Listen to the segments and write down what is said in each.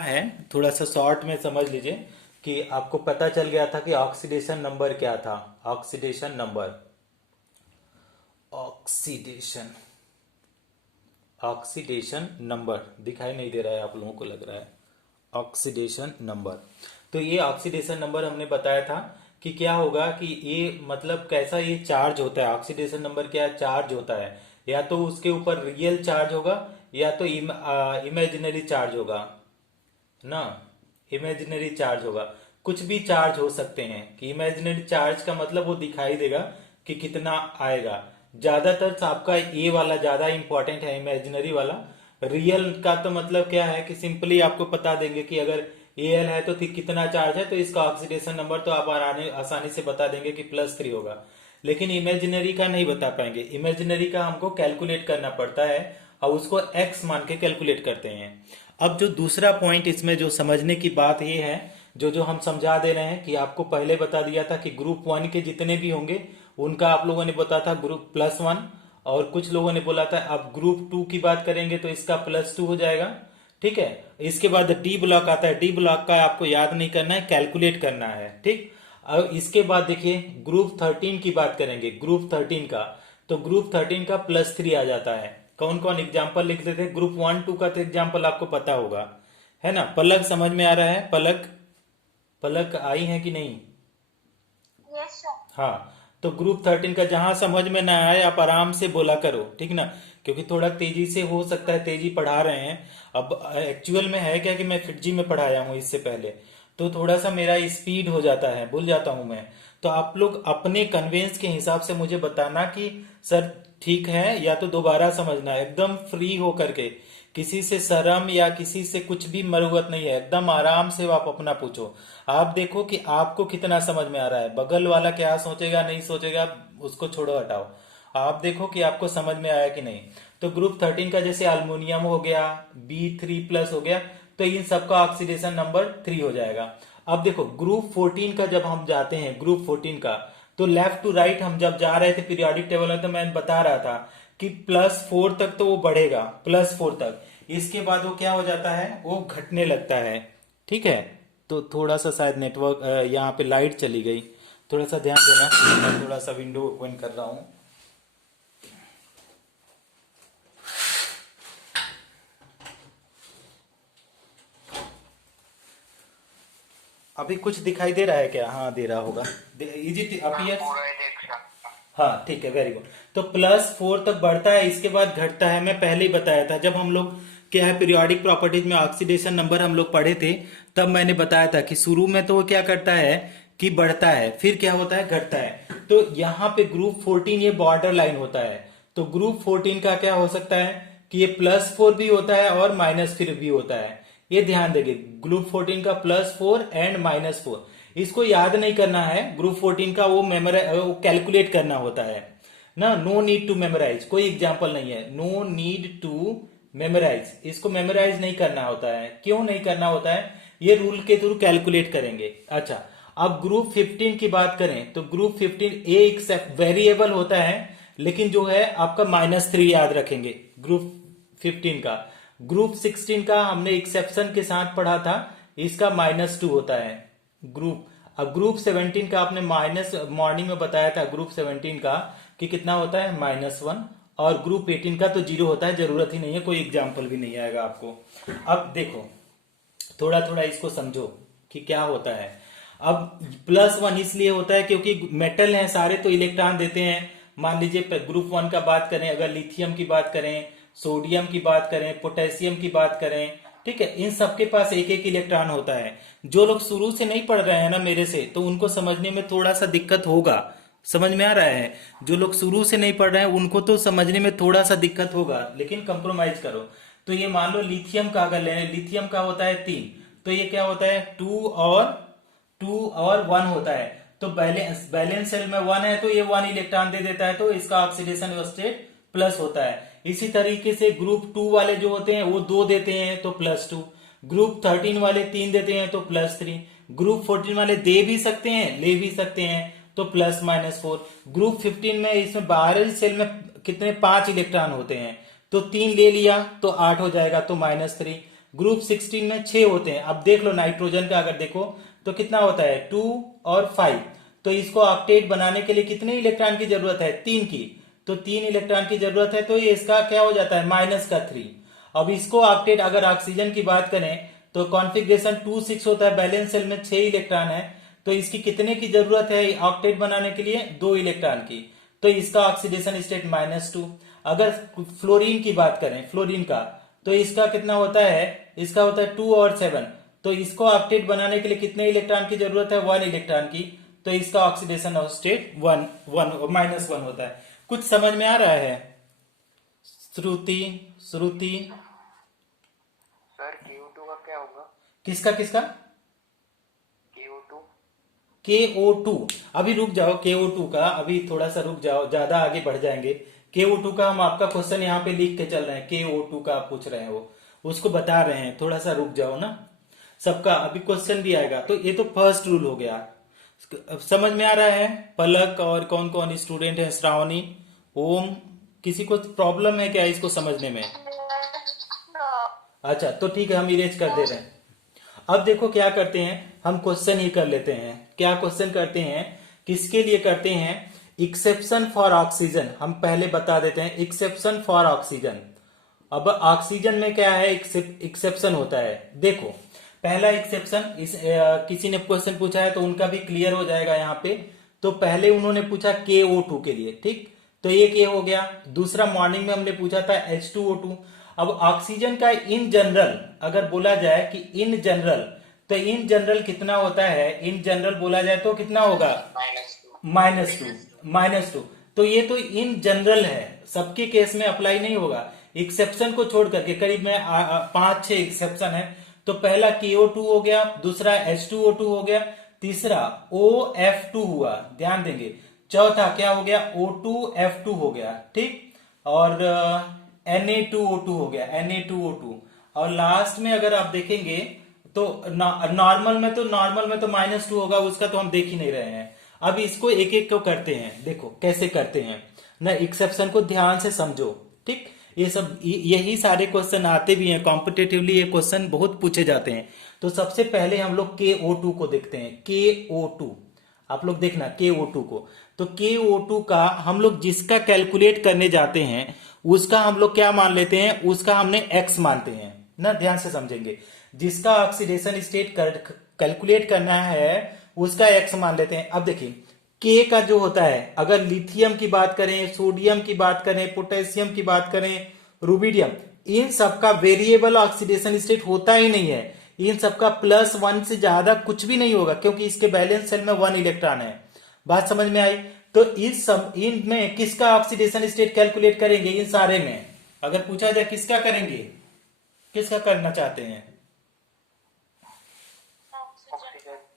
है, थोड़ा सा शॉर्ट में समझ लीजिए कि आपको पता चल गया था कि ऑक्सीडेशन नंबर क्या था। Oxidation number, oxidation oxidation number दिखाई नहीं दे रहा है आप लोगों को, लग रहा है ऑक्सीडेशन नंबर। तो ये ऑक्सीडेशन नंबर हमने बताया था कि क्या होगा कि ये मतलब कैसा ये चार्ज होता है। ऑक्सीडेशन नंबर क्या है, चार्ज होता है। या तो उसके ऊपर रियल चार्ज होगा या तो इमेजिनरी चार्ज होगा ना। इमेजिनरी चार्ज होगा, कुछ भी चार्ज हो सकते हैं। कि इमेजिनरी चार्ज का मतलब वो दिखाई देगा कि कितना आएगा। ज्यादातर तो आपका ए वाला ज्यादा इंपॉर्टेंट है, इमेजिनरी वाला। रियल का तो मतलब क्या है कि सिंपली आपको बता देंगे कि अगर एल है तो कितना चार्ज है, तो इसका ऑक्सीडेशन नंबर तो आप आसानी से बता देंगे कि +3 होगा। लेकिन इमेजिनरी का नहीं बता पाएंगे। इमेजिनरी का हमको कैलकुलेट करना पड़ता है और उसको एक्स मान के कैलकुलेट करते हैं। अब जो दूसरा पॉइंट इसमें जो समझने की बात ये है, जो जो हम समझा दे रहे हैं कि आपको पहले बता दिया था कि ग्रुप 1 के जितने भी होंगे उनका आप लोगों ने बता था ग्रुप +1। और कुछ लोगों ने बोला था अब ग्रुप 2 की बात करेंगे तो इसका +2 हो जाएगा। ठीक है। इसके बाद डी ब्लॉक आता है। डी ब्लॉक का आपको याद नहीं करना है, कैलकुलेट करना है। ठीक। अब इसके बाद देखिए ग्रुप 13 की बात करेंगे। ग्रुप 13 का, तो ग्रुप 13 का +3 आ जाता है। कौन कौन एग्जाम्पल लिख देते हैं। ग्रुप 1 2 का तो एग्जाम्पल आपको पता होगा, है ना। पलक समझ में आ रहा है, पलक पलक आई है कि नहीं। Yes sir. हाँ। तो ग्रुप 13 का जहां समझ में ना आए आप आराम से बोला करो, ठीक ना। क्योंकि थोड़ा तेजी से हो सकता है, तेजी पढ़ा रहे हैं। अब एक्चुअल में है क्या कि मैं फिटजी में पढ़ाया हूँ इससे पहले, तो थोड़ा सा मेरा स्पीड हो जाता है, भूल जाता हूँ मैं। तो आप लोग अपने कन्वेंस के हिसाब से मुझे बताना कि सर ठीक है, या तो दोबारा समझना एकदम फ्री हो करके। किसी से शर्म या किसी से कुछ भी मरुवत नहीं है, एकदम आराम से आप अपना पूछो। आप देखो कि आपको कितना समझ में आ रहा है, बगल वाला क्या सोचेगा नहीं सोचेगा उसको छोड़ो, हटाओ। आप देखो कि आपको समझ में आया कि नहीं। तो ग्रुप 13 का जैसे अल्मोनियम हो गया, B3+ हो गया, तो इन सबका ऑक्सीडेशन नंबर 3 हो जाएगा। अब देखो ग्रुप 14 का जब हम जाते हैं, ग्रुप 14 का, तो लेफ्ट टू राइट हम जब जा रहे थे पीरियोडिक टेबल में, तो मैं बता रहा था कि +4 तक तो वो बढ़ेगा, +4 तक। इसके बाद वो क्या हो जाता है, वो घटने लगता है। ठीक है। तो थोड़ा सा शायद नेटवर्क, यहाँ पे लाइट चली गई, थोड़ा सा ध्यान देना। मैं थोड़ा सा विंडो ओपन कर रहा हूँ। अभी कुछ दिखाई दे रहा है क्या। हाँ दे रहा होगा। इज इट हाँ अपीयर्स। पूरा ही देख रहा। हाँ ठीक है, वेरी गुड। तो +4 तक बढ़ता है, इसके बाद घटता है। मैं पहले ही बताया था जब हम लोग क्या है पीरियोडिक प्रॉपर्टीज में ऑक्सीडेशन नंबर हम लोग पढ़े थे, तब मैंने बताया था कि शुरू में तो वो क्या करता है कि बढ़ता है, फिर क्या होता है घटता है। तो यहाँ पे ग्रुप 14 ये बॉर्डर लाइन होता है। तो ग्रुप 14 का क्या हो सकता है कि ये +4 भी होता है और -4 भी होता है। ये ध्यान देंगे, ग्रुप 14 का +4 एंड -4। इसको याद नहीं करना है, ग्रुप 14 का वो कैलकुलेट करना होता है ना। नो नीड टू मेमोराइज, कोई एग्जाम्पल नहीं है। नो नीड टू मेमोराइज, इसको मेमोराइज नहीं करना होता है। क्यों नहीं करना होता है, ये रूल के थ्रू कैलकुलेट करेंगे। अच्छा, अब ग्रुप 15 की बात करें तो ग्रुप 15 एक वेरिएबल होता है, लेकिन जो है आपका -3 याद रखेंगे ग्रुप 15 का। ग्रुप 16 का हमने एक्सेप्शन के साथ पढ़ा था, इसका -2 होता है। ग्रुप अब ग्रुप 17 का आपने माइनस मॉर्निंग में बताया था, ग्रुप 17 का कि कितना होता है -1। और ग्रुप 18 का तो 0 होता है, जरूरत ही नहीं है, कोई एग्जाम्पल भी नहीं आएगा आपको। अब देखो थोड़ा थोड़ा इसको समझो कि क्या होता है। अब +1 इसलिए होता है क्योंकि मेटल हैं सारे, तो इलेक्ट्रॉन देते हैं। मान लीजिए ग्रुप 1 का बात करें, अगर लिथियम की बात करें, सोडियम की बात करें, पोटेशियम की बात करें, ठीक है, इन सबके पास एक एक इलेक्ट्रॉन होता है। जो लोग शुरू से नहीं पढ़ रहे हैं ना मेरे से, तो उनको समझने में थोड़ा सा दिक्कत होगा। समझ में आ रहा है। जो लोग शुरू से नहीं पढ़ रहे हैं उनको तो समझने में थोड़ा सा दिक्कत होगा, लेकिन कंप्रोमाइज करो। तो ये मान लो लिथियम का अगर लें, लिथियम का होता है 3, तो ये क्या होता है 2 और 1 होता है। तो बैलेंस बैलेंस सेल में 1 है तो ये 1 इलेक्ट्रॉन दे देता है, तो इसका ऑक्सीडेशन स्टेट प्लस होता है। इसी तरीके से ग्रुप 2 वाले जो होते हैं वो 2 देते हैं तो +2। ग्रुप 13 वाले 3 देते हैं तो +3। ग्रुप 14 वाले दे भी सकते हैं ले भी सकते हैं तो +-4। ग्रुप 15 में इसमें बाहरी सेल में कितने 5 इलेक्ट्रॉन होते हैं, तो 3 ले लिया तो 8 हो जाएगा तो -3। ग्रुप 16 में 6 होते हैं। अब देख लो नाइट्रोजन का अगर देखो तो कितना होता है 2 और 5। तो इसको ऑक्टेट बनाने के लिए कितने इलेक्ट्रॉन की जरूरत है 3 की। तो 3 इलेक्ट्रॉन की जरूरत है, तो ये इसका क्या हो जाता है -3। अब इसको ऑक्टेट अगर ऑक्सीजन की बात करें तो कॉन्फ़िगरेशन 2 6 होता है, बैलेंस शेल में 6 इलेक्ट्रॉन है। तो इसकी कितने की जरूरत है ऑक्टेट बनाने के लिए 2 इलेक्ट्रॉन की। तो इसका ऑक्सीडेशन स्टेट -2। अगर फ्लोरीन की बात करें, फ्लोरीन का, तो इसका कितना होता है, इसका होता है 2 और 7। तो इसको ऑक्टेट बनाने के लिए कितने इलेक्ट्रॉन की जरूरत है 1 इलेक्ट्रॉन की। तो इसका ऑक्सीडेशन स्टेट 1 होता है। कुछ समझ में आ रहा है? श्रुति श्रुति सर KO2 का क्या होगा? किसका किसका KO2 KO2। अभी रुक जाओ, KO2 का अभी थोड़ा सा रुक जाओ, ज्यादा आगे बढ़ जाएंगे। KO2 का हम आपका क्वेश्चन यहाँ पे लिख के चल रहे हैं, KO2 का आप पूछ रहे हैं, वो उसको बता रहे हैं, थोड़ा सा रुक जाओ ना। सबका अभी क्वेश्चन भी आएगा। तो ये तो फर्स्ट रूल हो गया। अब समझ में आ रहा है? पलक और कौन कौन स्टूडेंट है, श्रावणी, ओम, किसी को प्रॉब्लम है क्या इसको समझने में? अच्छा तो ठीक है, हम इरेज कर दे रहे हैं। अब देखो क्या करते हैं, हम क्वेश्चन ही कर लेते हैं। क्या क्वेश्चन करते हैं, किसके लिए करते हैं? एक्सेप्शन फॉर ऑक्सीजन हम पहले बता देते हैं। Exception for oxygen. अब ऑक्सीजन में क्या है, एक्सेप्शन होता है। देखो पहला एक्सेप्शन किसी ने क्वेश्चन पूछा है तो उनका भी क्लियर हो जाएगा यहाँ पे। तो पहले उन्होंने पूछा KO2 के लिए, ठीक, तो ये के हो गया। दूसरा मॉर्निंग में हमने पूछा था H2O2। अब ऑक्सीजन का इन जनरल अगर बोला जाए कि इन जनरल, तो इन जनरल कितना होता है, इन जनरल बोला जाए तो कितना होगा -2। तो ये तो इन जनरल है, सबके केस में अप्लाई नहीं होगा। एक्सेप्शन को छोड़ करके करीब में 5-6 एक्सेप्शन है। तो पहला KO2 हो गया, दूसरा H2O2 हो गया, तीसरा OF2 हुआ, ध्यान देंगे। चौथा क्या हो गया, O2F2 हो गया, ठीक, और Na2O2 हो गया, Na2O2। और लास्ट में अगर आप देखेंगे तो नॉर्मल में तो -2 होगा, उसका तो हम देख ही नहीं रहे हैं। अब इसको एक एक को करते हैं, देखो कैसे करते हैं ना, एक्सेप्शन को ध्यान से समझो, ठीक। ये सब यही सारे क्वेश्चन आते भी हैं कॉम्पिटेटिवली, ये क्वेश्चन बहुत पूछे जाते हैं। तो सबसे पहले हम लोग KO2 को देखते हैं। KO2 आप लोग देखना, KO2 को, तो KO2 का हम लोग जिसका कैलकुलेट करने जाते हैं उसका हम लोग क्या मान लेते हैं, उसका हमने X मानते हैं ना, ध्यान से समझेंगे। जिसका ऑक्सीडेशन स्टेट कैलकुलेट करना है उसका X मान लेते हैं। अब देखिए K का जो होता है, अगर लिथियम की बात करें, सोडियम की बात करें, पोटेशियम की बात करें, रुबिडियम, इन सबका वेरिएबल ऑक्सीडेशन स्टेट होता ही नहीं है। इन सबका +1 से ज्यादा कुछ भी नहीं होगा, क्योंकि इसके बैलेंस शेल में 1 इलेक्ट्रॉन है। बात समझ में आई? तो इनमें किसका ऑक्सीडेशन स्टेट कैलकुलेट करेंगे, इन सारे में अगर पूछा जाए किसका करेंगे, किसका करना चाहते हैं?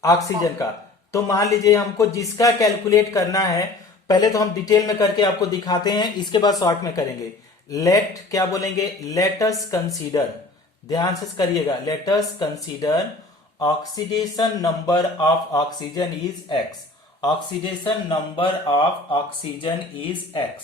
ऑक्सीजन का। तो मान लीजिए हमको जिसका कैलकुलेट करना है, पहले तो हम डिटेल में करके आपको दिखाते हैं, इसके बाद शॉर्ट में करेंगे। लेट क्या बोलेंगे, लेट अस कंसीडर, ध्यान से करिएगा, let us consider oxidation number of oxygen is X। Oxidation number of oxygen is X।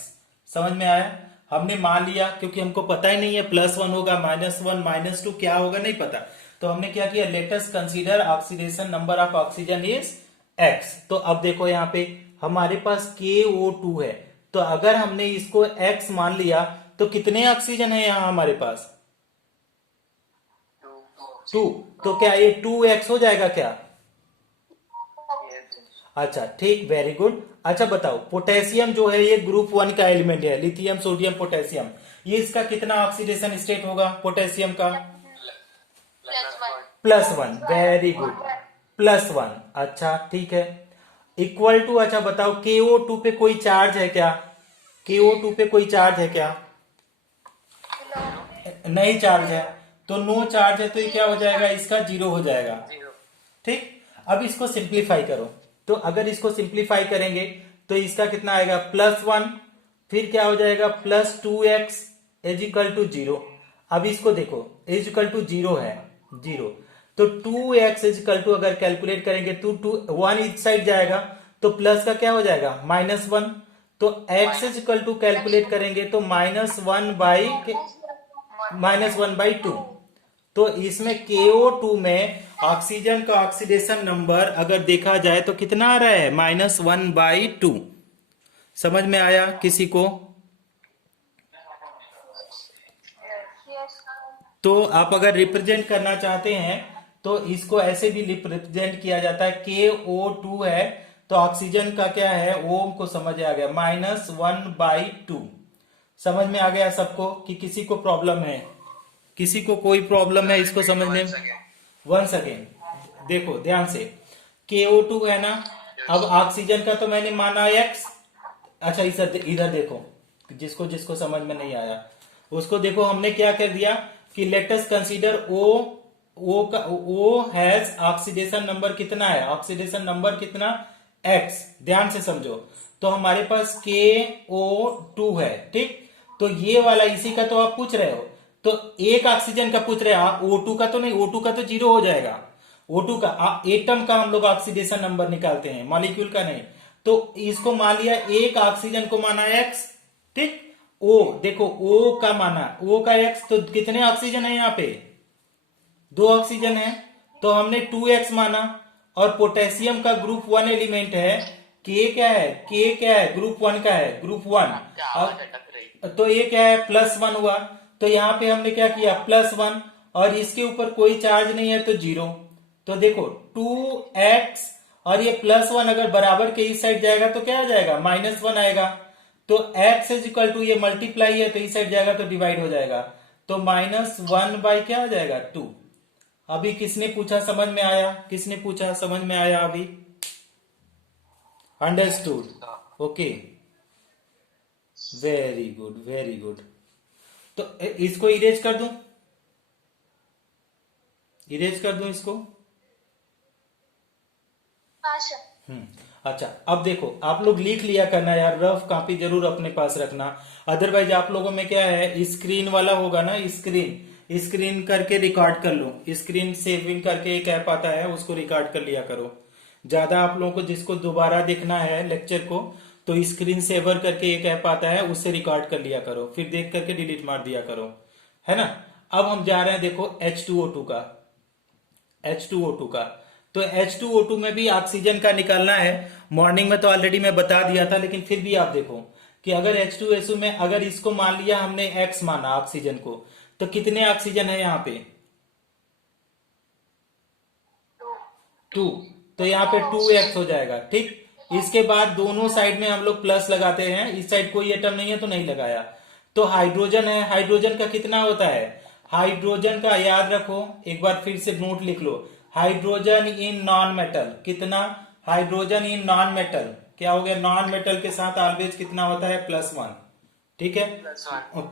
समझ में आया? हमने मान लिया, क्योंकि हमको पता ही नहीं है +1 होगा, -1 -2 क्या होगा नहीं पता। तो हमने क्या किया, let us consider oxidation number of oxygen is X। तो अब देखो यहाँ पे हमारे पास KO2 है, तो अगर हमने इसको X मान लिया तो कितने ऑक्सीजन है यहाँ हमारे पास, 2। तो क्या ये 2X हो जाएगा क्या? अच्छा ठीक, वेरी गुड। अच्छा बताओ, पोटेशियम जो है ये ग्रुप 1 का एलिमेंट है, लिथियम सोडियम पोटेशियम, ये इसका कितना ऑक्सीडेशन स्टेट होगा पोटेशियम का? +1, वेरी गुड, +1। अच्छा ठीक है, इक्वल टू, अच्छा बताओ KO2 पे कोई चार्ज है क्या, KO2 पे कोई चार्ज है क्या? नहीं चार्ज है, तो नो चार्ज है, तो ये क्या हो जाएगा, इसका 0 हो जाएगा, ठीक। अब इसको सिंप्लीफाई करो, तो अगर इसको सिंप्लीफाई करेंगे तो इसका कितना आएगा, +1, फिर क्या हो जाएगा +2X = 0। अब इसको देखो = 0 है, 0, तो 2X = अगर कैलकुलेट करेंगे तो 1 इस साइड जाएगा, तो प्लस का क्या हो जाएगा -1, तो X = कैलकुलेट करेंगे तो -1/2। तो इसमें KO2 में ऑक्सीजन का ऑक्सीडेशन नंबर अगर देखा जाए तो कितना आ रहा है, -1/2। समझ में आया किसी को? Yes, sir. तो आप अगर रिप्रेजेंट करना चाहते हैं तो इसको ऐसे भी रिप्रेजेंट किया जाता है, KO2 है तो ऑक्सीजन का क्या है, ओम को समझ आ गया, -1/2। समझ में आ गया सबको कि किसी को प्रॉब्लम है, किसी को कोई प्रॉब्लम है इसको समझने में? 1 सेकेंड देखो ध्यान से, KO2 है ना, अब ऑक्सीजन का तो मैंने माना X। अच्छा इधर इधर देखो, जिसको जिसको समझ में नहीं आया उसको देखो, हमने क्या कर दिया कि let us consider O has oxidation number कितना है, ऑक्सीडेशन नंबर कितना, X। ध्यान से समझो, तो हमारे पास KO2 है, ठीक। तो ये वाला इसी का तो आप पूछ रहे हो, तो एक ऑक्सीजन का पूछ रहे हैं आप, O2 का तो नहीं, O2 का तो 0 हो जाएगा। O2 का एटम का हम लोग ऑक्सीडेशन नंबर निकालते हैं, मॉलिक्यूल का नहीं। तो इसको मान लिया, एक ऑक्सीजन को माना X, ठीक। O देखो, O का माना, O का X, तो कितने ऑक्सीजन है यहाँ पे, 2 ऑक्सीजन है, तो हमने 2X माना। और पोटेशियम का ग्रुप 1 एलिमेंट है, K क्या है, K क्या है, ग्रुप 1 का है, ग्रुप 1। अब तो ये क्या है, +1 हुआ, तो यहाँ पे हमने क्या किया, +1, और इसके ऊपर कोई चार्ज नहीं है तो 0। तो देखो 2X और ये +1 अगर बराबर के इस साइड जाएगा तो क्या आ जाएगा, -1 आएगा। तो X इज इक्वल टू, ये मल्टीप्लाई है तो इस साइड जाएगा तो डिवाइड हो जाएगा, तो -1 बाई क्या हो जाएगा, 2। अभी किसने पूछा समझ में आया, किसने पूछा समझ में आया अभी, understood, okay, very good very good. तो इसको इरेज कर दूं, इरेज कर दूं इसको। हाँ सर। अच्छा अब देखो, आप लोग लिख लिया करना यार, रफ कॉपी जरूर अपने पास रखना, अदरवाइज आप लोगों में क्या है, स्क्रीन वाला होगा ना, स्क्रीन करके रिकॉर्ड कर लो, स्क्रीन सेविंग करके एक ऐप आता है, उसको रिकॉर्ड कर लिया करो। ज्यादा आप लोगों को जिसको दोबारा देखना है लेक्चर को, तो स्क्रीन सेवर करके एक ऐप आता है, उससे रिकॉर्ड कर लिया करो, फिर देख करके डिलीट मार दिया करो, है ना। अब हम जा रहे हैं देखो H2O2 का, H2O2 का, तो H2O2 में भी ऑक्सीजन का निकालना है। मॉर्निंग में तो ऑलरेडी मैं बता दिया था, लेकिन फिर भी आप देखो कि अगर H2SO में अगर इसको मान लिया हमने X माना ऑक्सीजन को, तो कितने ऑक्सीजन है यहाँ पे, 2, तो यहाँ पे 2X हो जाएगा, ठीक। इसके बाद दोनों साइड में हम लोग प्लस लगाते हैं, इस साइड कोई एटम नहीं है तो नहीं लगाया। तो हाइड्रोजन है, हाइड्रोजन का कितना होता है, हाइड्रोजन का याद रखो, एक बार फिर से नोट लिख लो, हाइड्रोजन इन नॉन मेटल, कितना, हाइड्रोजन इन नॉन मेटल क्या हो गया, नॉन मेटल के साथ ऑलवेज कितना होता है, +1, ठीक है,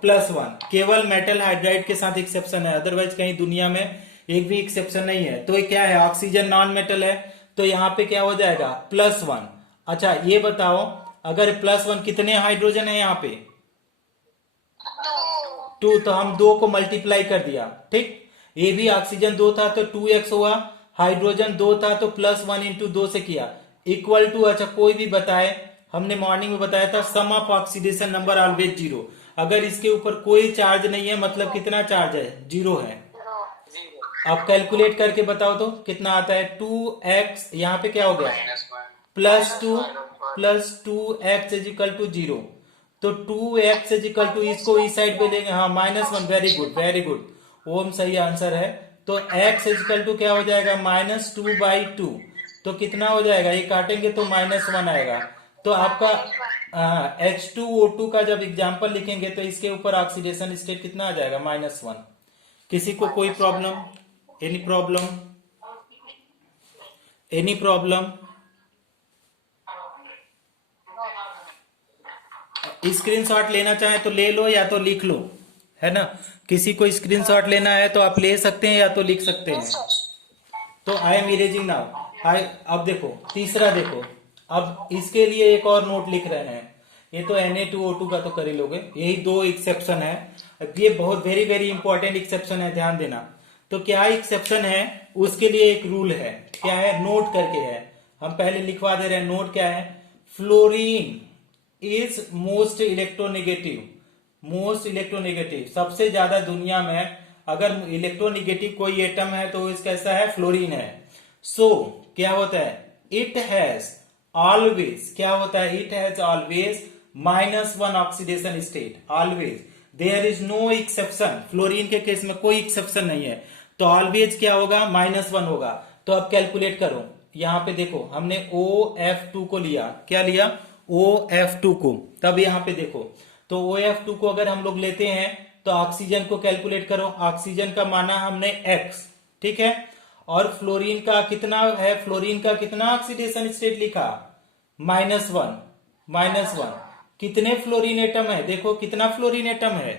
+1। केवल मेटल हाइड्राइड के साथ एक्सेप्शन है, अदरवाइज कहीं दुनिया में एक भी एक्सेप्शन नहीं है। तो ये क्या है, ऑक्सीजन नॉन मेटल है, तो यहाँ पे क्या हो जाएगा, +1। अच्छा ये बताओ, अगर +1 कितने हाइड्रोजन है यहाँ पे, 2, तो हम 2 को मल्टीप्लाई कर दिया, ठीक। ये भी ऑक्सीजन 2 था तो 2X हुआ, हाइड्रोजन 2 था तो +1 × 2 से किया, इक्वल टू, अच्छा कोई भी बताए, हमने मॉर्निंग में बताया था, सम ऑफ ऑक्सीडेशन नंबर ऑलवेज 0। अगर इसके ऊपर कोई चार्ज नहीं है मतलब कितना चार्ज है, 0 है। आप कैलकुलेट करके बताओ तो कितना आता है, 2X, यहाँ पे क्या हो गया, +2 +2X इज इक्वल टू 0, तो 2X इज इक्वल टू, इसको इस साइड पे लेंगे, हाँ -1, वेरी गुड वेरी गुड, ओम सही आंसर है। तो X इज इक्वल टू क्या हो जाएगा, -2/2, तो कितना हो जाएगा, ये काटेंगे तो -1 आएगा। तो आपका H2O2 का जब एग्जाम्पल लिखेंगे तो इसके ऊपर ऑक्सीडेशन स्टेट कितना आ जाएगा, -1। किसी को कोई problem, any problem, any problem? Screenshot लेना चाहे तो ले लो या तो लिख लो, है ना। किसी को स्क्रीनशॉट लेना है तो आप ले सकते हैं या तो लिख सकते हैं। तो आई एम इरेजिंग नाउ। अब देखो तीसरा देखो, अब इसके लिए एक और नोट लिख रहे हैं, ये तो Na2O2 का तो कर ही लोगे, यही 2 एक्सेप्शन है। अब ये बहुत वेरी वेरी इंपॉर्टेंट एक्सेप्शन है, ध्यान देना। तो क्या एक्सेप्शन है, उसके लिए एक रूल है, क्या है, नोट करके है, हम पहले लिखवा दे रहे हैं। नोट क्या है, fluorine is most electronegative, most electronegative, सबसे ज्यादा दुनिया में अगर इलेक्ट्रोनिगेटिव कोई एटम है तो इसका कैसा है, फ्लोरीन है। सो क्या होता है, इट हैज ऑलवेज, क्या होता है, it has always -1 oxidation state, always, there is no exception. Fluorine के केस में कोई एक्सेप्शन नहीं है, तो ऑलवेज क्या होगा, -1 होगा। तो अब कैलकुलेट करो, यहां पे देखो हमने OF2 को लिया, क्या लिया, OF2 को। तब यहां पे देखो, तो OF2 को अगर हम लोग लेते हैं तो ऑक्सीजन को कैलकुलेट करो, ऑक्सीजन का माना हमने X, ठीक है। और फ्लोरीन का कितना है, फ्लोरीन का कितना ऑक्सीडेशन स्टेट लिखा, -1। कितने फ्लोरीन एटम है, देखो कितना फ्लोरीन एटम है,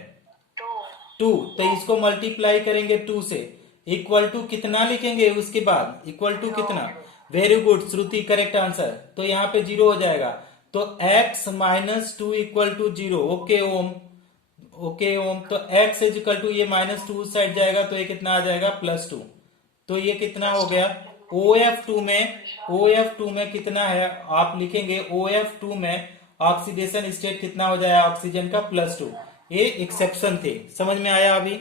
2। तो इसको मल्टीप्लाई करेंगे 2 से, इक्वल टू कितना लिखेंगे उसके बाद, इक्वल टू कितना, very good Shruti, correct answer. तो यहाँ पे 0 हो जाएगा, तो x -2 equal to 0। Okay Om, okay Om. तो x इज इक्वल टू, ये -2 उस साइड जाएगा तो ये कितना आ जाएगा, +2। तो ये कितना हो गया, OF2 में कितना है, आप लिखेंगे OF2 में ऑक्सीडेशन स्टेट कितना हो जाएगा ऑक्सीजन का, +2। ये एक्सेप्शन थे, समझ में आया अभी,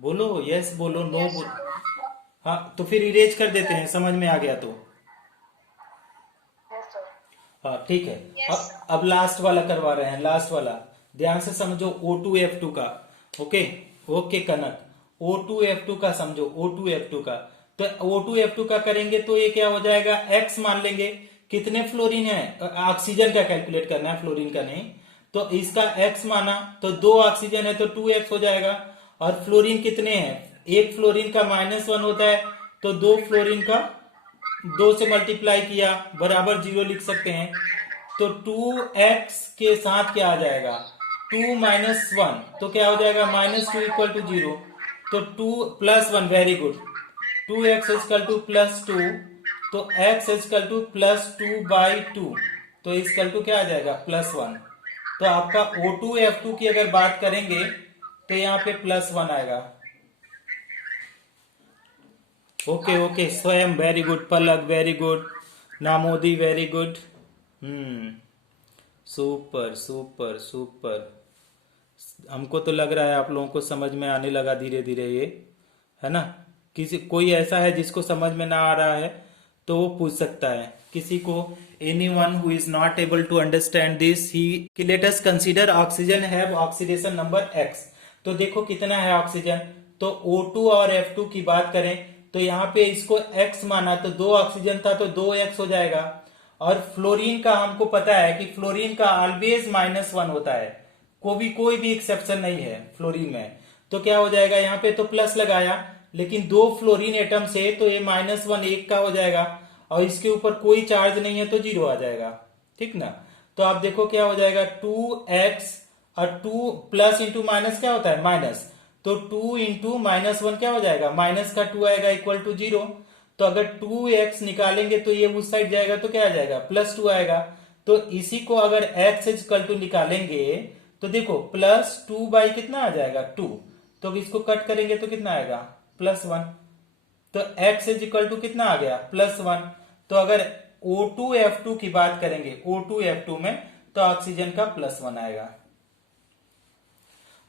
बोलो यस, बोलो नो, Yes, बोलो। sir. हाँ तो फिर इरेज कर देते हैं, समझ में आ गया तो। Yes, sir. हाँ ठीक है। Yes, अब लास्ट वाला करवा रहे हैं, लास्ट वाला ध्यान से समझो, O2F2 का। ओके ओके कनक, O2F2 का समझो, O2F2 का। तो O2F2 का करेंगे तो ये क्या हो जाएगा, X मान लेंगे। कितने फ्लोरीन है, ऑक्सीजन का कैलकुलेट करना है, फ्लोरीन का नहीं। तो इसका X माना तो 2 ऑक्सीजन है तो 2X हो जाएगा। और फ्लोरीन कितने हैं, एक फ्लोरीन का -1 होता है, तो 2 फ्लोरीन का 2 से मल्टीप्लाई किया बराबर 0 लिख सकते हैं। तो 2x के साथ क्या आ जाएगा, 2 - 1, तो क्या हो जाएगा, -2 इक्वल टू 0। तो 2 + 1, very good, 2x equal to +2, तो x इक्वल टू +2/2, तो इक्वल टू क्या आ जाएगा, +1। तो आपका O2F2 की अगर बात करेंगे तो यहाँ पे +1 आएगा। Okay okay, Swayam very good, Palak very good, Namodi very good, super super super. हमको तो लग रहा है आप लोगों को समझ में आने लगा धीरे धीरे ये, है ना। किसी कोई ऐसा है जिसको समझ में ना आ रहा है तो वो पूछ सकता है किसी को, anyone who is not able to understand this, he let us consider oxygen have oxidation number X। तो देखो कितना है ऑक्सीजन, तो O2 और F2 की बात करें तो यहाँ पे इसको X माना तो 2 ऑक्सीजन था तो 2X हो जाएगा। और फ्लोरीन का हमको पता है कि फ्लोरीन का ऑलवेज -1 होता है, कोई भी एक्सेप्शन नहीं है फ्लोरीन में। तो क्या हो जाएगा, यहाँ पे तो प्लस लगाया लेकिन 2 फ्लोरीन एटम से तो ये -1 एक का हो जाएगा, और इसके ऊपर कोई चार्ज नहीं है तो 0 आ जाएगा, ठीक ना। तो आप देखो क्या हो जाएगा, 2x और 2 प्लस इंटू माइनस क्या होता है, माइनस। तो 2 इंटू -1 क्या हो जाएगा, माइनस का 2 आएगा इक्वल टू 0। तो अगर 2x निकालेंगे तो ये उस साइड जाएगा तो क्या आ जाएगा, +2 आएगा। तो इसी को अगर x इक्वल टू निकालेंगे तो देखो +2 बाई कितना आ जाएगा, 2। तो इसको कट करेंगे तो कितना आएगा, +1। तो x इक्वल टू कितना आ गया, +1। तो अगर O2F2 की बात करेंगे, O2F2 में तो ऑक्सीजन का +1 आएगा।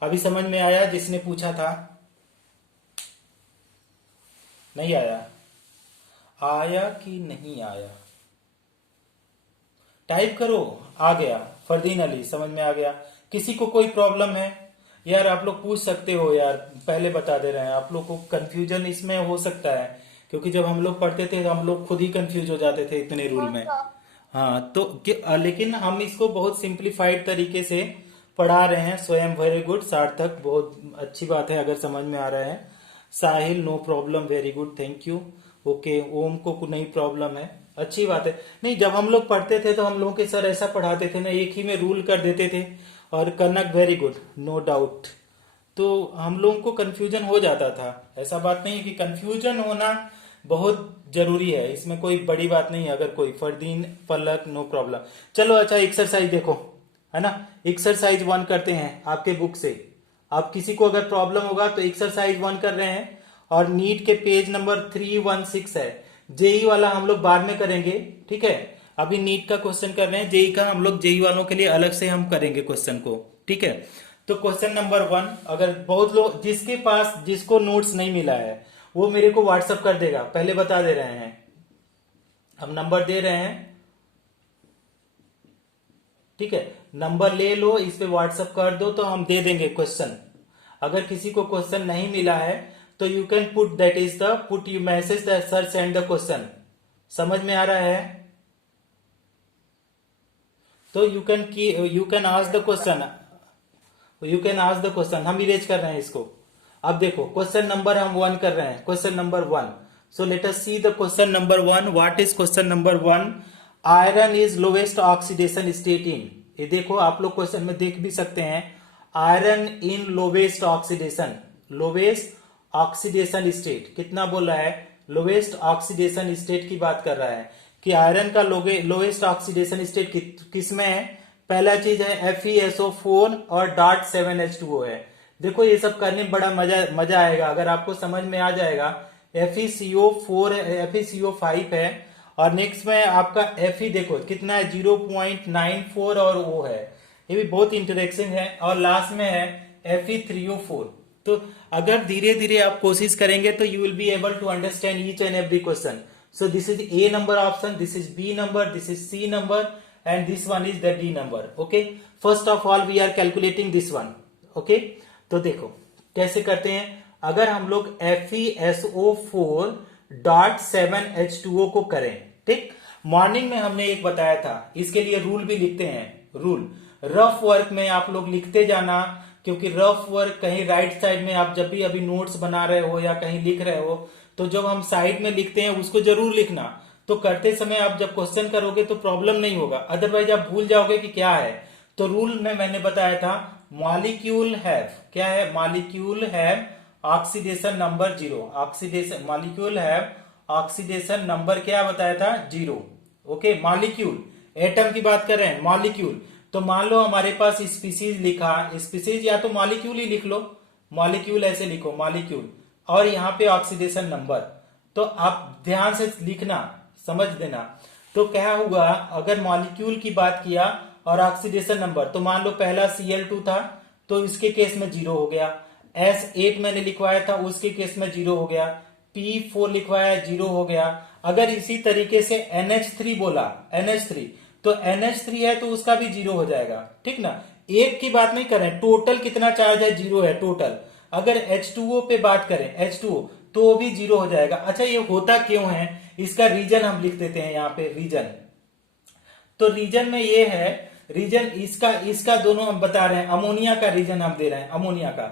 अभी समझ में आया जिसने पूछा था, नहीं आया, आया कि नहीं आया, टाइप करो, आ गया। फरदीन अली समझ में आ गया। किसी को कोई प्रॉब्लम है यार आप लोग पूछ सकते हो यार, पहले बता दे रहे हैं, आप लोग को कंफ्यूजन इसमें हो सकता है क्योंकि जब हम लोग पढ़ते थे तो हम लोग खुद ही कंफ्यूज हो जाते थे इतने रूल में। हाँ तो लेकिन हम इसको बहुत सिंप्लीफाइड तरीके से पढ़ा रहे हैं स्वयं, वेरी गुड सार्थक, बहुत अच्छी बात है अगर समझ में आ रहा है। Sahil no problem, very good, thank you. Okay Om को नहीं प्रॉब्लम है, अच्छी बात है। नहीं जब हम लोग पढ़ते थे तो हम लोगों के सर ऐसा पढ़ाते थे ना, एक ही में रूल कर देते थे। और कनक वेरी गुड, नो डाउट। तो हम लोगों को कंफ्यूजन हो जाता था, ऐसा बात नहीं है कि कंफ्यूजन होना बहुत जरूरी है, इसमें कोई बड़ी बात नहीं है। अगर कोई फरदीन पलक नो प्रॉब्लम। चलो अच्छा एक्सरसाइज देखो, है ना, एक्सरसाइज 1 करते हैं आपके बुक से। आप किसी को अगर प्रॉब्लम होगा तो एक्सरसाइज 1 कर रहे हैं, और नीट के पेज नंबर 316 है। जेई वाला हम लोग बाद में करेंगे, ठीक है। अभी नीट का क्वेश्चन कर रहे हैं, जेई का हम लोग जेई वालों के लिए अलग से हम करेंगे क्वेश्चन को, ठीक है। तो क्वेश्चन नंबर 1, अगर बहुत लोग जिसके पास जिसको नोट्स नहीं मिला है वो मेरे को व्हाट्सअप कर देगा, पहले बता दे रहे हैं, हम नंबर दे रहे हैं, ठीक है, नंबर ले लो, इस पे व्हाट्सअप कर दो तो हम दे देंगे क्वेश्चन। अगर किसी को क्वेश्चन नहीं मिला है तो you can put that is the put you message that sir send the question. समझ में आ रहा है? तो you can ask the question, you can ask the question. हम इरेज कर रहे हैं इसको। अब देखो क्वेश्चन नंबर हम 1 कर रहे हैं, question number 1। So let us see the question number 1। What is question number 1? Iron is lowest oxidation state in. ये देखो आप लोग क्वेश्चन में देख भी सकते हैं, iron in lowest oxidation, lowest oxidation state कितना बोल रहा है? लोवेस्ट ऑक्सीडेशन स्टेट की बात कर रहा है कि आयरन का लोवेस्ट ऑक्सीडेशन स्टेट किस में है? पहला चीज है FeSO4 और .7H2O है। देखो ये सब करने में बड़ा मजा आएगा अगर आपको समझ में आ जाएगा। FeCO5 है और नेक्स्ट में आपका Fe देखो कितना है 0.94 और O है, ये भी बहुत इंटरेक्टिंग है। और लास्ट में है Fe3O4। तो अगर धीरे धीरे आप कोशिश करेंगे तो you will be able to understand each and every question. So this is A number option, this is B number, this is C number, and this one is the D number. Okay. First of all, we are calculating this one. Okay. तो देखो कैसे करते हैं। अगर हम लोग FeSO4.7H2O को करें, ठीक, मॉर्निंग में हमने एक बताया था, इसके लिए रूल भी लिखते हैं। रूल रफ वर्क में आप लोग लिखते जाना, क्योंकि रफ वर्क कहीं राइट साइड में आप जब भी अभी नोट्स बना रहे हो या कहीं लिख रहे हो तो जब हम साइड में लिखते हैं उसको जरूर लिखना। तो करते समय आप जब क्वेश्चन करोगे तो प्रॉब्लम नहीं होगा, अदरवाइज आप भूल जाओगे कि क्या है। तो रूल में मैंने बताया था मॉलिक्यूल हैव, क्या है? Molecule have oxidation number 0। Oxidation molecule have oxidation number क्या बताया था? 0। ओके। मॉलिक्यूल, एटम की बात कर रहे हैं, मॉलिक्यूल। तो मान लो हमारे पास स्पीसीज लिखा, स्पीसीज या तो मॉलिक्यूल ही लिख लो, मॉलिक्यूल ऐसे लिखो, मॉलिक्यूल, और यहाँ पे ऑक्सीडेशन नंबर। तो आप ध्यान से लिखना, समझ देना। तो क्या हुआ, अगर मॉलिक्यूल की बात किया और ऑक्सीडेशन नंबर, तो मान लो पहला Cl2 था तो इसके केस में 0 हो गया। S8 मैंने लिखवाया था उसके केस में 0 हो गया। P4 लिखवाया 0 हो गया। अगर इसी तरीके से NH3 बोला, NH3, तो NH3 है तो उसका भी 0 हो जाएगा, ठीक ना। एक की बात नहीं करें, टोटल कितना चार्ज है? 0 है टोटल। अगर H2O पे बात करें, H2O, तो वो भी 0 हो जाएगा। अच्छा ये होता क्यों है, इसका रीजन हम लिख देते हैं यहाँ पे, रीजन। तो रीजन में ये है, रीजन इसका दोनों हम बता रहे हैं, अमोनिया का रीजन हम दे रहे हैं, अमोनिया का।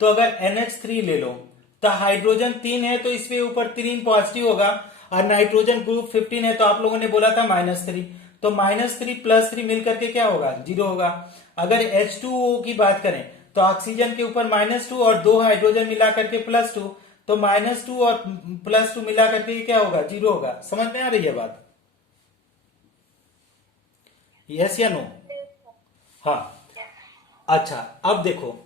तो अगर NH3 ले लो तो हाइड्रोजन 3 है तो इसके ऊपर 3 पॉजिटिव होगा, और नाइट्रोजन ग्रुप 15 है तो आप लोगों ने बोला था -3, तो -3 + 3 मिलकर के क्या होगा? 0 होगा। अगर H2O की बात करें तो ऑक्सीजन के ऊपर -2 और 2 हाइड्रोजन मिला करके +2, तो -2 और +2 मिला करके क्या होगा? 0 होगा। समझ में आ रही है बात? यस या नो? हाँ। अच्छा अब देखो,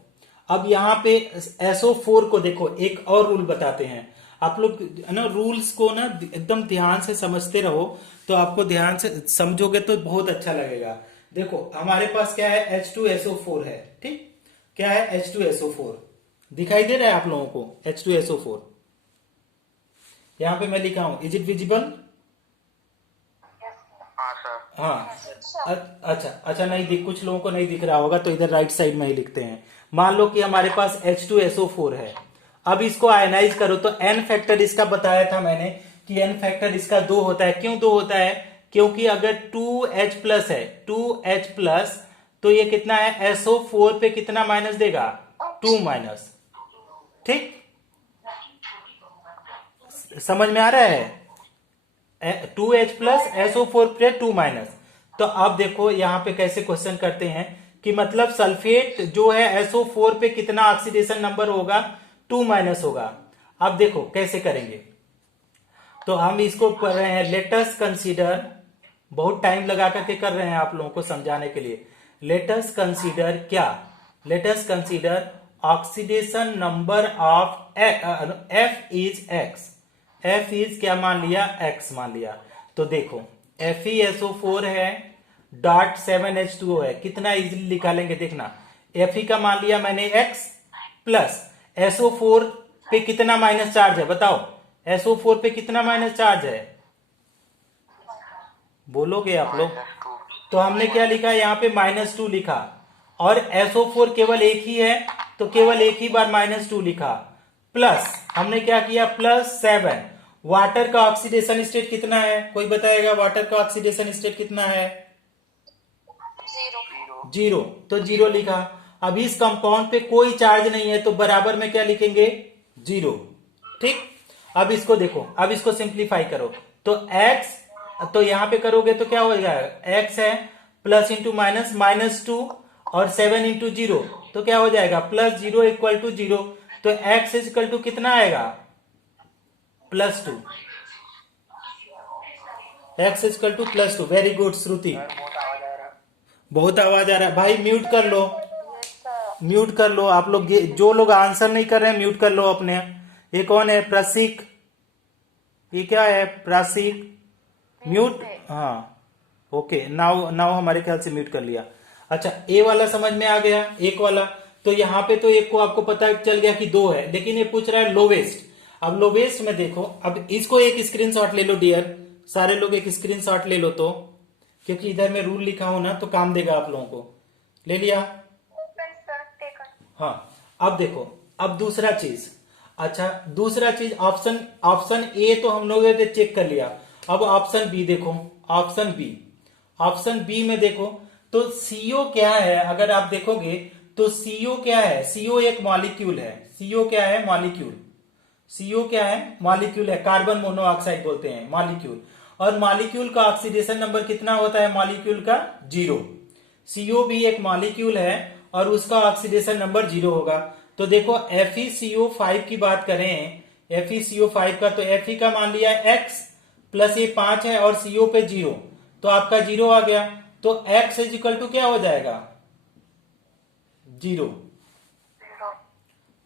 अब यहाँ पे SO4 को देखो, एक और रूल बताते हैं। आप लोग ना रूल्स को ना एकदम ध्यान से समझते रहो, तो आपको ध्यान से समझोगे तो बहुत अच्छा लगेगा। देखो हमारे पास क्या है? H2SO4 है, ठीक। क्या है? H2SO4 दिखाई दे रहा है आप लोगों को? H2SO4 यहां पे मैं लिखा हूं, इज इट विजिबल? हाँ। अच्छा नहीं दिख, कुछ लोगों को नहीं दिख रहा होगा तो इधर राइट साइड में ही लिखते हैं। मान लो कि हमारे पास H2SO4 है। अब इसको आयनाइज करो तो N फैक्टर इसका बताया था मैंने कि N फैक्टर इसका 2 होता है। क्यों 2 होता है? क्योंकि अगर 2H+ है, 2H+, तो ये कितना है? SO4 पे कितना माइनस देगा? 2-, ठीक। समझ में आ रहा है? 2H+ SO4 पे 2-। तो अब देखो यहां पे कैसे क्वेश्चन करते हैं कि मतलब सल्फेट जो है SO4 पे कितना ऑक्सीडेशन नंबर होगा? 2- होगा। अब देखो कैसे करेंगे, तो हम इसको कर रहे हैं, लेटस कंसीडर, बहुत टाइम लगा करके कर रहे हैं आप लोगों को समझाने के लिए। लेटस कंसीडर क्या? Let's consider oxidation number of F is X। F is क्या मान लिया? X मान लिया। तो देखो FeSO4 है, .7H2O है, कितना इजीली निकालेंगे देखना। Fe का मान लिया मैंने x प्लस SO4 पे कितना माइनस चार्ज है बताओ, SO4 पे कितना माइनस चार्ज है, बोलोगे आप लोग। -2। तो हमने क्या लिखा यहाँ पे -2 लिखा, और SO4 केवल एक ही है तो केवल एक ही बार -2 लिखा, प्लस हमने क्या किया +7। वाटर का ऑक्सीडेशन स्टेट कितना है, कोई बताएगा वाटर का ऑक्सीडेशन स्टेट कितना है, 0। 0, तो 0 लिखा। अब इस कंपाउंड पे कोई चार्ज नहीं है तो बराबर में क्या लिखेंगे 0, ठीक। अब इसको देखो, अब इसको सिंप्लीफाई करो, तो x, तो यहां पे करोगे तो क्या हो जाएगा, x है प्लस इंटू माइनस -2 और 7 इंटू 0, तो क्या हो जाएगा +0 इक्वल टू 0, तो x इक्वल टू कितना आएगा +2, x equal to +2। Very good Shruti, sir बहुत आवाज आ रहा है। बहुत आवाज आ रहा है भाई, म्यूट कर लो, यस सर। म्यूट कर लो आप लोग, जो लोग आंसर नहीं कर रहे हैं म्यूट कर लो अपने। ये कौन है, प्रसिक, ये क्या है प्रसिक, म्यूट, हाँ ओके, नाउ नाउ हमारे ख्याल से म्यूट कर लिया। अच्छा ए वाला समझ में आ गया, एक वाला, तो यहाँ पे तो एक को आपको पता चल गया कि 2 है, लेकिन ये पूछ रहा है लोवेस्ट। अब लोवेस्ट में देखो, अब इसको एक स्क्रीनशॉट ले लो डियर, सारे लोग एक स्क्रीनशॉट ले लो, तो क्योंकि इधर में रूल लिखा हो ना तो काम देगा आप लोगों को। ले लिया, सर टेकन। हाँ। अब देखो, अब दूसरा चीज, अच्छा दूसरा चीज, ऑप्शन ए तो हम लोगों ने चेक कर लिया, अब ऑप्शन बी देखो, ऑप्शन बी में देखो तो सीओ क्या है, अगर आप देखोगे तो सीओ क्या है, सीओ एक मॉलिक्यूल है, सीओ क्या है मॉलिक्यूल, सीओ क्या है मॉलिक्यूल है, कार्बन मोनोऑक्साइड बोलते हैं मॉलिक्यूल, और मॉलिक्यूल का ऑक्सीडेशन नंबर कितना होता है मॉलिक्यूल का 0। सीओ भी एक मॉलिक्यूल है और उसका ऑक्सीडेशन नंबर 0 होगा। तो देखो FeCO5 की बात करें, FeCO5 का, तो Fe का मान लिया x प्लस ये 5 है और CO पे 0, तो आपका 0 आ गया, तो x इज इक्वल टू क्या हो जाएगा 0।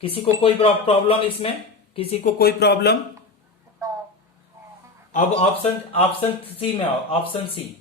किसी को कोई प्रॉब्लम इसमें, किसी को कोई प्रॉब्लम। अब ऑप्शन सी में आओ, ऑप्शन सी।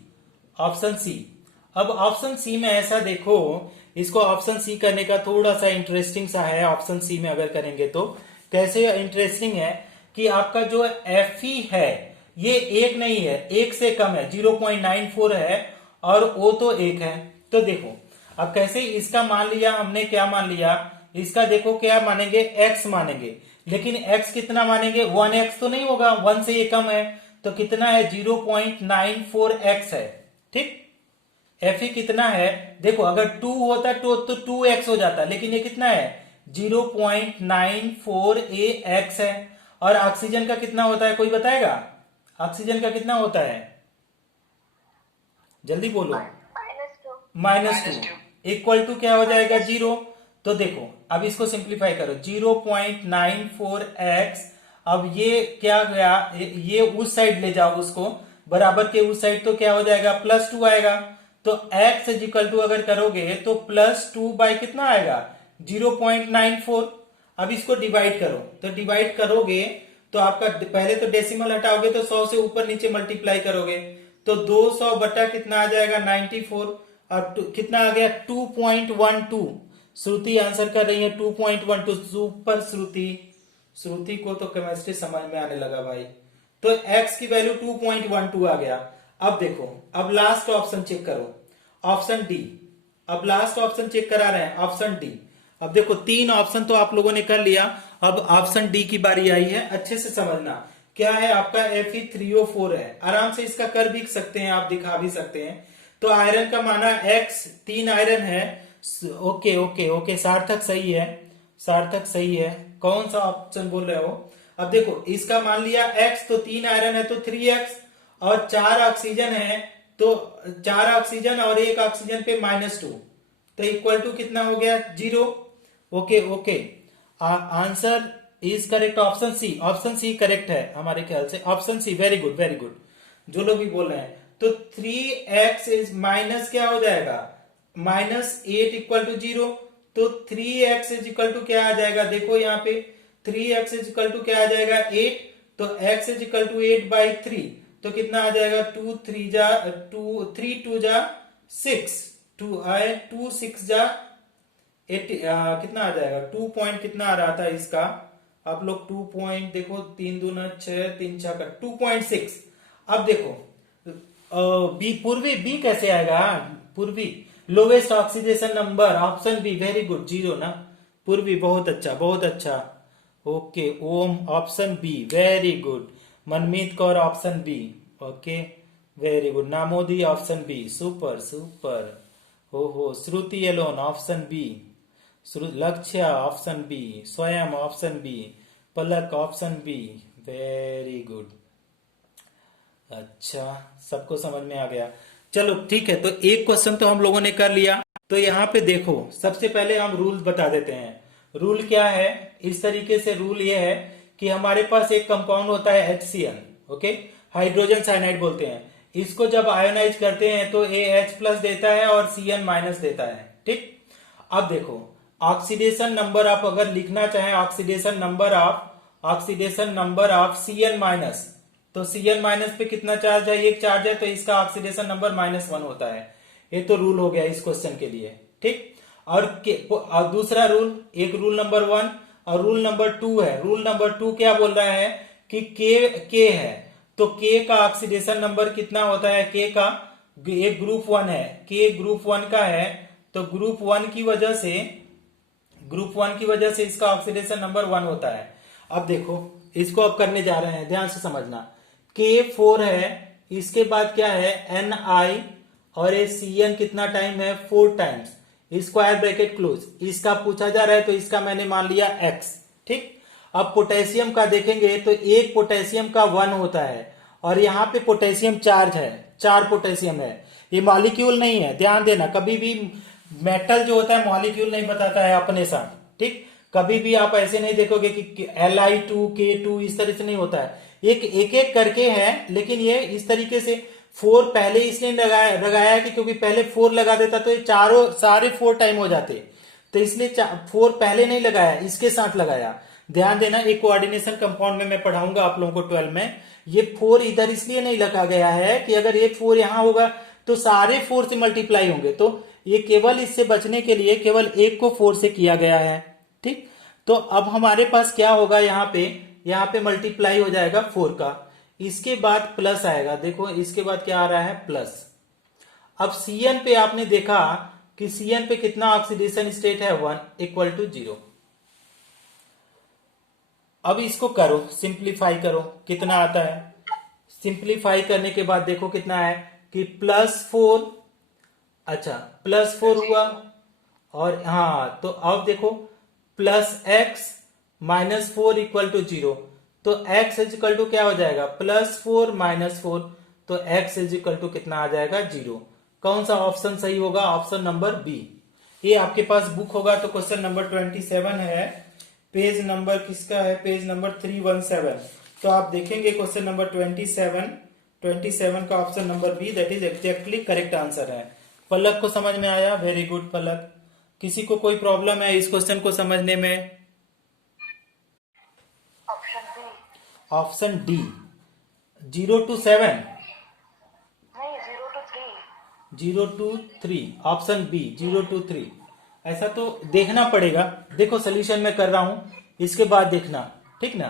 अब ऑप्शन सी में ऐसा देखो, इसको ऑप्शन सी करने का थोड़ा सा इंटरेस्टिंग सा है, ऑप्शन सी में अगर करेंगे तो कैसे इंटरेस्टिंग है कि आपका जो Fe है ये एक नहीं है, एक से कम है, 0.94 है, और O तो एक है। तो देखो अब कैसे, इसका मान लिया हमने, क्या मान लिया इसका, देखो क्या मानेंगे x मानेंगे, लेकिन x कितना मानेंगे 1x तो नहीं होगा, 1 से ये कम है, तो कितना है 0.94x है, ठीक। Fe कितना है, देखो अगर 2 होता तो 2x हो जाता, लेकिन ये कितना है 0.94ax है। और ऑक्सीजन का कितना होता है, कोई बताएगा ऑक्सीजन का कितना होता है, जल्दी बोलो, -2 इक्वल टू क्या हो जाएगा 0। तो देखो अब इसको सिंप्लीफाई करो, 0.94x, अब ये क्या गया, ये उस साइड ले जाओ उसको, बराबर के उस साइड, तो क्या हो जाएगा +2 आएगा, तो x इज इक्वल टू अगर करोगे तो +2 बाई कितना आएगा 0.94। अब इसको डिवाइड करो, तो डिवाइड करोगे तो आपका, पहले तो डेसिमल हटाओगे तो 100 से ऊपर नीचे मल्टीप्लाई करोगे, तो 200 बटा कितना आ जाएगा 94, और कितना आ गया 2.12। श्रुति आंसर कर रही है 2.12, सुपर श्रुति, श्रुति को तो केमिस्ट्री समझ में आने लगा भाई। तो x की वैल्यू 2.12 आ गया। अब देखो, अब लास्ट ऑप्शन चेक करो, ऑप्शन डी, अब लास्ट ऑप्शन चेक करा रहे हैं, ऑप्शन डी। अब देखो 3 ऑप्शन तो आप लोगों ने कर लिया, अब ऑप्शन डी की बारी आई है, अच्छे से समझना क्या है, आपका Fe3O4 है, आराम से इसका कर भी सकते हैं आप, दिखा भी सकते हैं। तो आयरन का माना x, 3 आयरन है, ओके ओके ओके, सार्थक सही है, सार्थक सही है, कौन सा ऑप्शन बोल रहे हो। अब देखो इसका मान लिया x, तो 3 आयरन है तो 3x, और 4 ऑक्सीजन है तो 4 ऑक्सीजन और 1 ऑक्सीजन पे -2, तो इक्वल टू कितना हो गया 0। Okay okay, answer is correct, option C correct है हमारे ख्याल से, option C, very good very good, जो लोग भी बोल रहे हैं। तो 3x इज माइनस क्या हो जाएगा -8 इक्वल टू 0, तो 3x इज इक्वल टू क्या आ जाएगा, देखो यहाँ पे 3x इज इक्वल टू क्या आ जाएगा 8, तो x इज इक्वल टू 8/3, तो कितना आ जाएगा 2 3 जा 2 3 2 जा 6, 2 6 जा कितना आ जाएगा 2 पॉइंट कितना आ रहा था इसका, आप लोग 2 पॉइंट देखो, 3 दूना 6, 3 6 का 2.6। अब देखो बी पूर्वी, बी कैसे आएगा, Purvi lowest oxidation number, option B, very good, 0 ना, पूर्वी, बहुत अच्छा बहुत अच्छा। Okay Om option B, very good. Manmeet Kaur option B, okay very good. Namodi option B, super super. हो Shruti alone option B, Lakshya option B, Swayam option B, Palak option B, very good. अच्छा सबको समझ में आ गया, चलो ठीक है। तो एक क्वेश्चन तो हम लोगों ने कर लिया। तो यहाँ पे देखो सबसे पहले हम रूल बता देते हैं। रूल क्या है, इस तरीके से रूल ये है कि हमारे पास एक कंपाउंड होता है HCl, ओके, हाइड्रोजन साइनाइड बोलते हैं इसको। जब आयोनाइज करते हैं तो AH+ देता है और Cn माइनस देता है, ठीक। अब देखो ऑक्सीडेशन नंबर आप अगर लिखना चाहें, oxidation number of Cn minus, तो Cn माइनस पे कितना चार्ज है, एक चार्ज है, तो इसका ऑक्सीडेशन नंबर -1 होता है। ये तो रूल हो गया इस क्वेश्चन के लिए, ठीक। और दूसरा रूल, एक रूल नंबर 1 और रूल नंबर 2 है। रूल नंबर 2 क्या बोल रहा है कि के है, तो के का ऑक्सीडेशन नंबर कितना होता है, के का, एक ग्रुप 1 है, के ग्रुप 1 का है, तो ग्रुप 1 की वजह से इसका ऑक्सीडेशन नंबर 1 होता है। अब देखो इसको अब करने जा रहे हैं, ध्यान से समझना। K4 है, इसके बाद क्या है Ni, और ये Cn कितना टाइम है, 4 टाइम्स, स्क्वायर ब्रैकेट क्लोज। इसका पूछा जा रहा है तो इसका मैंने मान लिया x, ठीक। अब पोटेशियम का देखेंगे तो एक पोटेशियम का 1 होता है, और यहाँ पे पोटेशियम चार्ज है, 4 पोटेशियम है, ये मॉलिक्यूल नहीं है, ध्यान देना। कभी भी मेटल जो होता है मॉलिक्यूल नहीं बताता है अपने साथ, ठीक। कभी भी आप ऐसे नहीं देखोगे कि Li2 K2 इस तरह से नहीं होता है, एक एक करके है। लेकिन ये इस तरीके से 4 पहले इसलिए लगाया है कि क्योंकि पहले 4 लगा देता तो ये सारे 4 टाइम हो जाते, तो इसलिए 4 पहले नहीं लगाया, इसके साथ लगाया। ध्यान देना, एक कोऑर्डिनेशन कंपाउंड में मैं पढ़ाऊंगा आप लोगों को 12 में। ये 4 इधर इसलिए नहीं लगा गया है कि अगर ये 4 यहां होगा तो सारे 4 से मल्टीप्लाई होंगे, तो ये केवल इससे बचने के लिए केवल एक को 4 से किया गया है, ठीक। तो अब हमारे पास क्या होगा, यहाँ पे मल्टीप्लाई हो जाएगा 4 का, इसके बाद प्लस आएगा। देखो इसके बाद क्या आ रहा है, प्लस। अब Cn पे आपने देखा कि Cn पे कितना ऑक्सीडेशन स्टेट है, 1 = 0। अब इसको करो, सिंप्लीफाई करो, कितना आता है। सिंप्लीफाई करने के बाद देखो कितना है कि +4, अच्छा +4 हुआ, और हाँ तो अब देखो +x -4 = 0, तो x = क्या हो जाएगा, +4 -4, तो x = कितना आ जाएगा, 0। कौन सा ऑप्शन सही होगा, ऑप्शन नंबर बी। ये आपके पास बुक होगा तो क्वेश्चन नंबर 27 है, पेज नंबर किसका है, पेज नंबर 317। तो आप देखेंगे क्वेश्चन नंबर 27 का option number B, that is exactly correct answer है। पलक को समझ में आया, वेरी गुड पलक। किसी को कोई प्रॉब्लम है इस क्वेश्चन को समझने में, ऑप्शन डी 0 to 7, नहीं 0 to 3। 0 to 3, option B 0 to 3। ऐसा तो देखना पड़ेगा, देखो सोल्यूशन में कर रहा हूं, इसके बाद देखना, ठीक ना।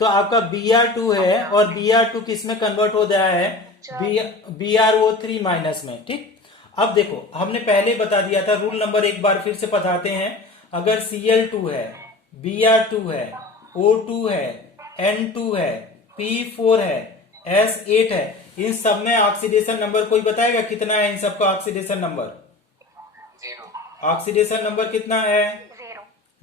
तो आपका Br2 है, और Br2 किस में कन्वर्ट हो गया है, BrO3 माइनस में, ठीक। अब देखो हमने पहले बता दिया था, रूल नंबर एक बार फिर से बताते हैं। अगर Cl2 है, Br2 है, O2 है, N2 है, P4 है, S8 है, इन सब में ऑक्सीडेशन नंबर कोई बताएगा कितना है, इन सबका ऑक्सीडेशन नंबर, 0। ऑक्सीडेशन नंबर कितना है,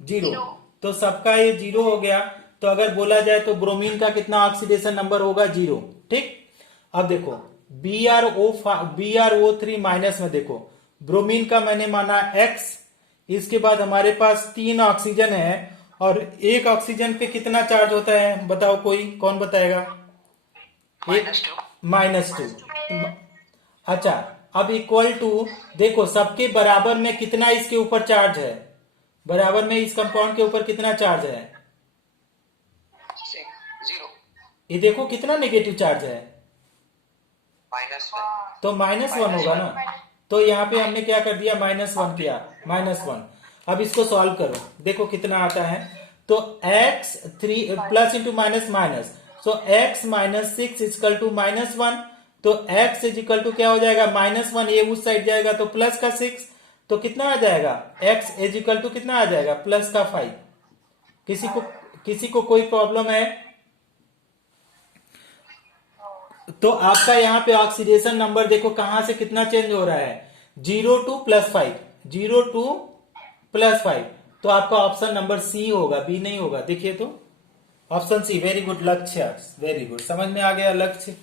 0। 0। तो सबका ये 0 हो गया। तो अगर बोला जाए तो ब्रोमीन का कितना ऑक्सीडेशन नंबर होगा, 0, ठीक। अब देखो BrO3 माइनस में देखो, ब्रोमीन का मैंने माना X, इसके बाद हमारे पास 3 ऑक्सीजन है, और एक ऑक्सीजन पे कितना चार्ज होता है, बताओ कोई, कौन बताएगा, -2। अच्छा अब इक्वल टू, देखो सबके बराबर में कितना इसके ऊपर चार्ज है, बराबर में इस कंपाउंड के ऊपर कितना चार्ज है, 0। ये देखो कितना नेगेटिव चार्ज है, -1। तो -1 होगा ना। तो यहाँ पे हमने क्या कर दिया, -1 किया, -1। अब इसको सॉल्व करो, देखो कितना आता है। तो x 3 plus into minus minus, so x minus 6 equal to -1। तो x इज इक्वल टू क्या हो जाएगा, -1, ये उस साइड जाएगा तो प्लस का 6, तो कितना आ जाएगा, x इज इक्वल टू कितना आ जाएगा, प्लस का 5। किसी को कोई प्रॉब्लम है? तो आपका यहाँ पे ऑक्सीडेशन नंबर देखो कहां से कितना चेंज हो रहा है, 0 टू +5, 0 टू +5। तो आपका ऑप्शन नंबर सी होगा, बी नहीं होगा। देखिए तो ऑप्शन सी, वेरी गुड लक्ष्य, वेरी गुड, समझ में आ गया लक्ष्य।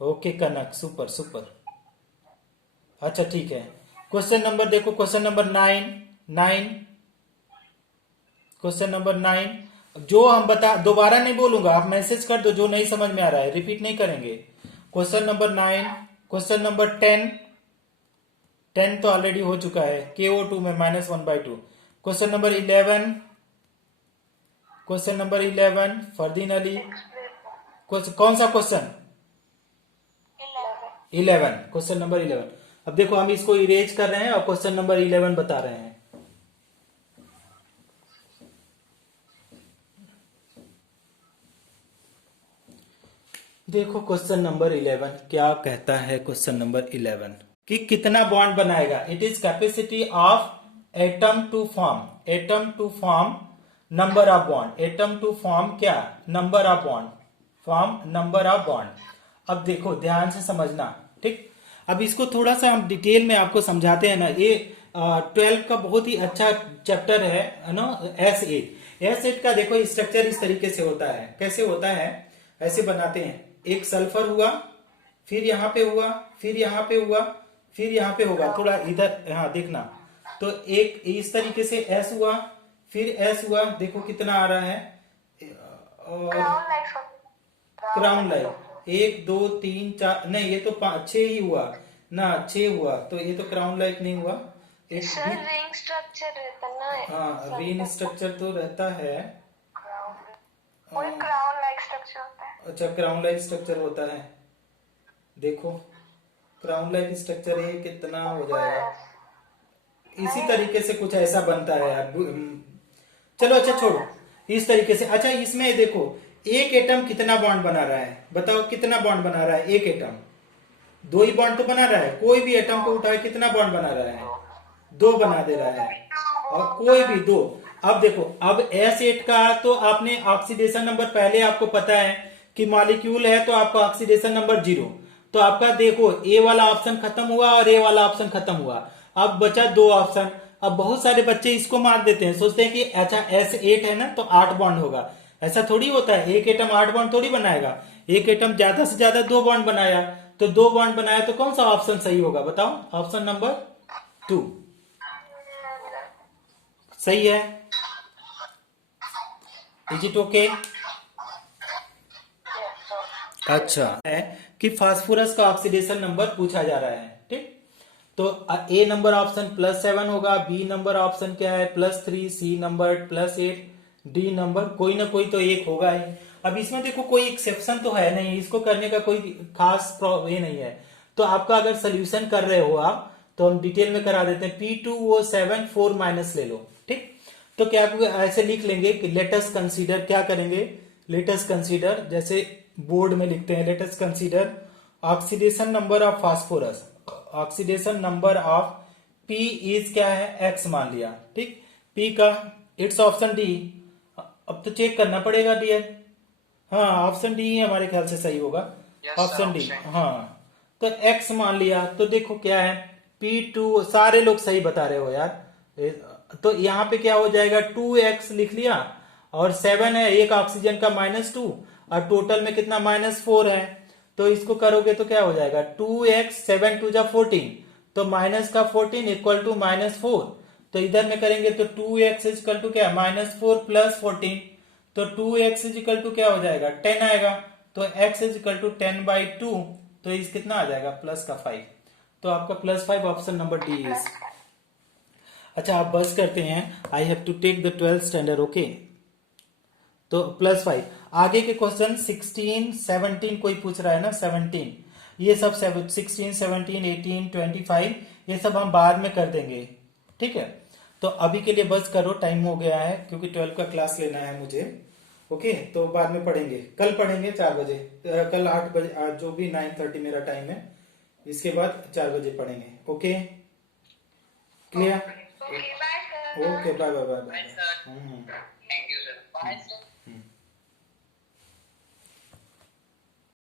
ओके कनक, सुपर सुपर। अच्छा ठीक है, क्वेश्चन नंबर देखो, क्वेश्चन नंबर 9, क्वेश्चन नंबर 9 जो हम बता, दोबारा नहीं बोलूंगा, आप मैसेज कर दो जो नहीं समझ में आ रहा है, रिपीट नहीं करेंगे। क्वेश्चन नंबर 9, क्वेश्चन नंबर 10 तो ऑलरेडी हो चुका है, KO2 में -1/2। Question number 11, question number 11 Fardeen Ali, कौन सा क्वेश्चन, 11, क्वेश्चन नंबर 11। अब देखो हम इसको इरेज कर रहे हैं और क्वेश्चन नंबर 11 बता रहे हैं। देखो क्वेश्चन नंबर 11 क्या कहता है, क्वेश्चन नंबर 11 कि कितना बॉन्ड बनाएगा। It is capacity of atom to form number of bond, atom to form क्या, number of bond, form number of bond. अब देखो ध्यान से समझना, ठीक। अब इसको थोड़ा सा हम डिटेल में आपको समझाते हैं ना। ये 12 का बहुत ही अच्छा चैप्टर है ना, S8 का देखो स्ट्रक्चर इस तरीके से होता है। कैसे होता है, ऐसे बनाते हैं, एक सल्फर हुआ, फिर यहाँ पे हुआ, फिर यहाँ पे हुआ, फिर यहाँ पे होगा, थोड़ा इधर, हाँ देखना। तो एक इस तरीके से S हुआ, फिर S हुआ, देखो कितना आ रहा है, और क्राउन लाइट 1 2 3 4, नहीं ये तो 6 ही हुआ ना, 6 हुआ, तो ये तो क्राउन लाइट नहीं हुआ। एक सर रिंग स्ट्रक्चर रहता ना, हाँ रिंग स्ट्रक्चर तो रहता है, कोई क्राउन लाइक स्ट्रक्चर होता है। अच्छा क्राउन लाइक स्ट्रक्चर होता है, देखो क्राउन लाइक स्ट्रक्चर ये कितना हो जाएगा, इसी तरीके से कुछ ऐसा बनता है यार। चलो अच्छा छोड़ो, इस तरीके से। अच्छा इसमें देखो एक एटम कितना बॉन्ड बना रहा है, बताओ कितना बॉन्ड बना रहा है एक एटम, 2 ही बॉन्ड तो बना रहा है। कोई भी एटम को उठाए कितना बॉन्ड बना रहा है, 2 बना दे रहा है, और कोई भी 2। अब देखो, अब S8 का तो आपने ऑक्सीडेशन नंबर पहले आपको पता है कि मॉलिक्यूल है, तो आपका ऑक्सीडेशन नंबर 0। तो आपका देखो ए वाला ऑप्शन खत्म हुआ और ए वाला ऑप्शन खत्म हुआ, अब बचा 2 ऑप्शन। अब बहुत सारे बच्चे इसको मार देते हैं, सोचते हैं कि अच्छा S8 है ना तो 8 बॉन्ड होगा। ऐसा थोड़ी होता है, एक एटम 8 बॉन्ड थोड़ी बनाएगा, एक एटम ज्यादा से ज्यादा 2 बॉन्ड बनाया, तो 2 बॉन्ड बनाया, तो कौन सा ऑप्शन सही होगा बताओ, ऑप्शन नंबर 2 सही है। Is it okay? अच्छा है कि फास्फोरस का ऑक्सीडेशन नंबर पूछा जा रहा है, ठीक। तो ए नंबर ऑप्शन +7 होगा, बी नंबर ऑप्शन क्या है +3, सी नंबर +8, डी नंबर कोई ना कोई तो एक होगा ही। अब इसमें देखो कोई एक्सेप्शन तो है नहीं, इसको करने का कोई खास ये नहीं है। तो आपका अगर सोल्यूशन कर रहे हो आप, तो हम डिटेल में करा देते हैं। P2O7 4 माइनस ले लो, ठीक। तो क्या ऐसे लिख लेंगे कि लेटस कंसीडर, क्या करेंगे, लेटस कंसीडर, जैसे बोर्ड में लिखते हैं, let's consider oxidation number of phosphorus, oxidation number of P is क्या है X मान लिया, ठीक। P का इट्स ऑप्शन डी। अब तो चेक करना पड़ेगा डियर, हाँ ऑप्शन डी ही हमारे ख्याल से सही होगा, ऑप्शन डी, हाँ। तो X मान लिया, तो देखो क्या है P2, सारे लोग सही बता रहे हो यार। तो यहाँ पे क्या हो जाएगा 2x लिख लिया, और 7 है, एक ऑक्सीजन का -2, और टोटल में कितना -4 है। तो इसको करोगे तो क्या हो जाएगा 2x 7 2 जा 14, तो माइनस का 14 इक्वल टू -4। तो इधर में करेंगे तो 2x इक्वल टू क्या -4 + 14, तो 2x इक्वल टू क्या हो जाएगा 10 आएगा, तो x इक्वल टू 10/2, तो इस कितना आ जाएगा +5। तो आपका +5 ऑप्शन नंबर डी इज। अच्छा आप बस करते हैं, I have to take the 12th standard, okay. तो +5 आगे के क्वेश्चन 16 17 कोई पूछ रहा है ना, 17 ये सब 16 17 18 25 ये सब हम बाद में कर देंगे, ठीक है। तो अभी के लिए बस करो, टाइम हो गया है क्योंकि 12 का क्लास लेना है मुझे। ओके, तो बाद में पढ़ेंगे, कल पढ़ेंगे 4 बजे, कल 8 बजे, आज जो भी 9:30 मेरा टाइम है, इसके बाद 4 बजे पढ़ेंगे। Okay, clear? Okay, bye, sir. Okay, bye bye bye bye. Thank you sir. Bye, sir.